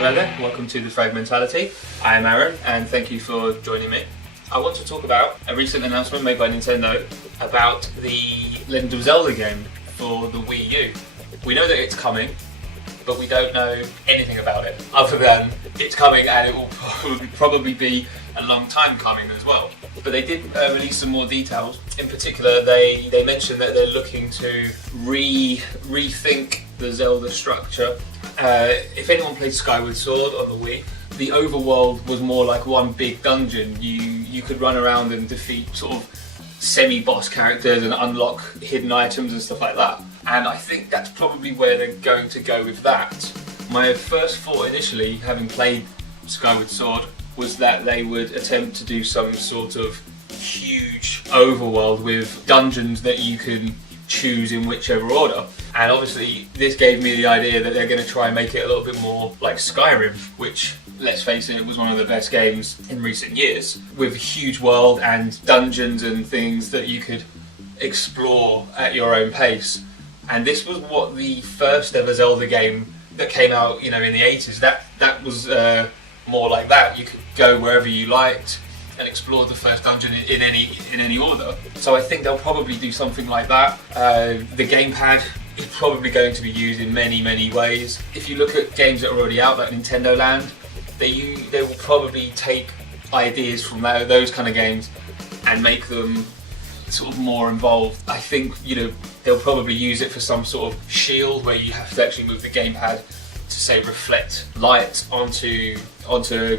Hello there, welcome to The Fragmentality. I am Aaron and thank you for joining me. I want to talk about a recent announcement made by Nintendo about the Legend of Zelda game for the Wii U. We know that it's coming, but we don't know anything about it other than it's coming and it will probably be a long time coming as well. But they did release some more details. In particular, they mentioned that they're looking to rethink the Zelda structure. If anyone played Skyward Sword on the Wii, the overworld was more like one big dungeon. You could run around and defeat sort of semi-boss characters and unlock hidden items and stuff like that. And I think that's probably where they're going to go with that. My first thought initially, having played Skyward Sword, was that they would attempt to do some sort of huge overworld with dungeons that you can choose in whichever order. And obviously this gave me the idea that they're going to try and make it a little bit more like Skyrim, which, let's face it, was one of the best games in recent years, with a huge world and dungeons and things that you could explore at your own pace. And this was what the first ever Zelda game that came out, in the 80s, that was more like that. You could go wherever you liked and explore the first dungeon in any order. So I think they'll probably do something like that. The gamepad is probably going to be used in many ways. If you look at games that are already out, like Nintendo Land, they will probably take ideas from those kind of games and make them sort of more involved. I think they'll probably use it for some sort of shield where you have to actually move the gamepad to say reflect light onto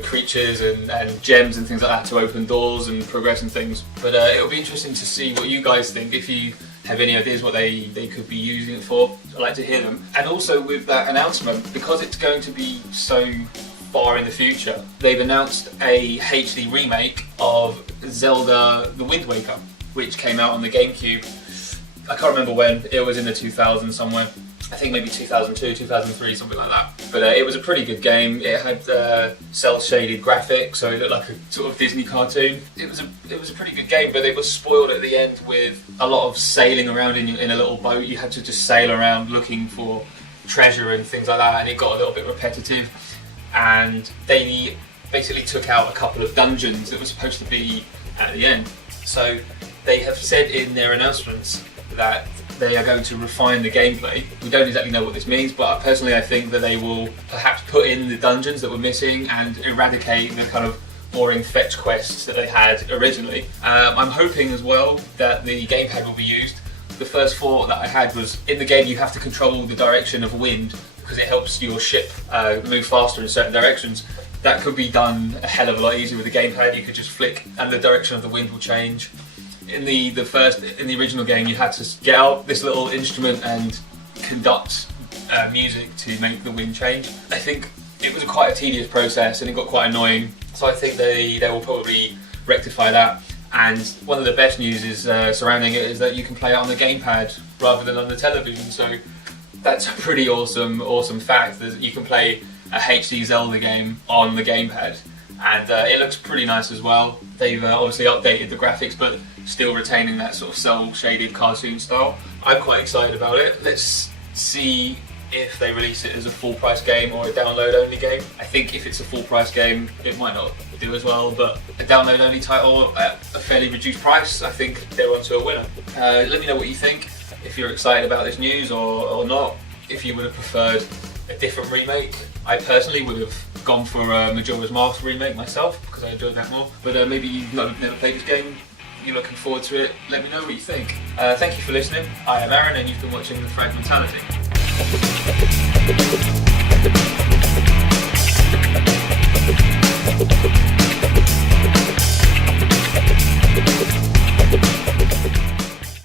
creatures and gems and things like that to open doors and progress and things. But it'll be interesting to see what you guys think. If you have any ideas what they could be using it for, I'd like to hear them. And also with that announcement, because it's going to be so far in the future, they've announced a HD remake of Zelda The Wind Waker, which came out on the GameCube. I can't remember when, it was in the 2000s somewhere. I think maybe 2002, 2003, something like that. But it was a pretty good game. It had cel-shaded graphics, so it looked like a sort of Disney cartoon. It was a pretty good game, but it was spoiled at the end with a lot of sailing around in a little boat. You had to just sail around looking for treasure and things like that, and it got a little bit repetitive. And they basically took out a couple of dungeons that were supposed to be at the end. So they have said in their announcements that they are going to refine the gameplay. We don't exactly know what this means, but personally I think that they will perhaps put in the dungeons that were missing and eradicate the kind of boring fetch quests that they had originally. I'm hoping as well that the gamepad will be used. The first thought that I had was, in the game you have to control the direction of wind because it helps your ship move faster in certain directions. That could be done a hell of a lot easier with the gamepad. You could just flick and the direction of the wind will change. In the original game, you had to get out this little instrument and conduct music to make the wind change. I think it was quite a tedious process and it got quite annoying. So I think they will probably rectify that. And one of the best news is surrounding it is that you can play it on the gamepad rather than on the television. So that's a pretty awesome fact that you can play a HD Zelda game on the gamepad. And it looks pretty nice as well. They've obviously updated the graphics, but still retaining that sort of cel-shaded cartoon style. I'm quite excited about it. Let's see if they release it as a full price game or a download only game. I think if it's a full price game, it might not do as well, but a download only title at a fairly reduced price, I think they're onto a winner. Let me know what you think, if you're excited about this news or not, if you would have preferred a different remake. I personally would have gone for a Majora's Mask remake myself because I enjoyed that more. But maybe you've never played this game, you're looking forward to it, let me know what you think. Thank you for listening. I am Aaron and you've been watching The Fragmentality.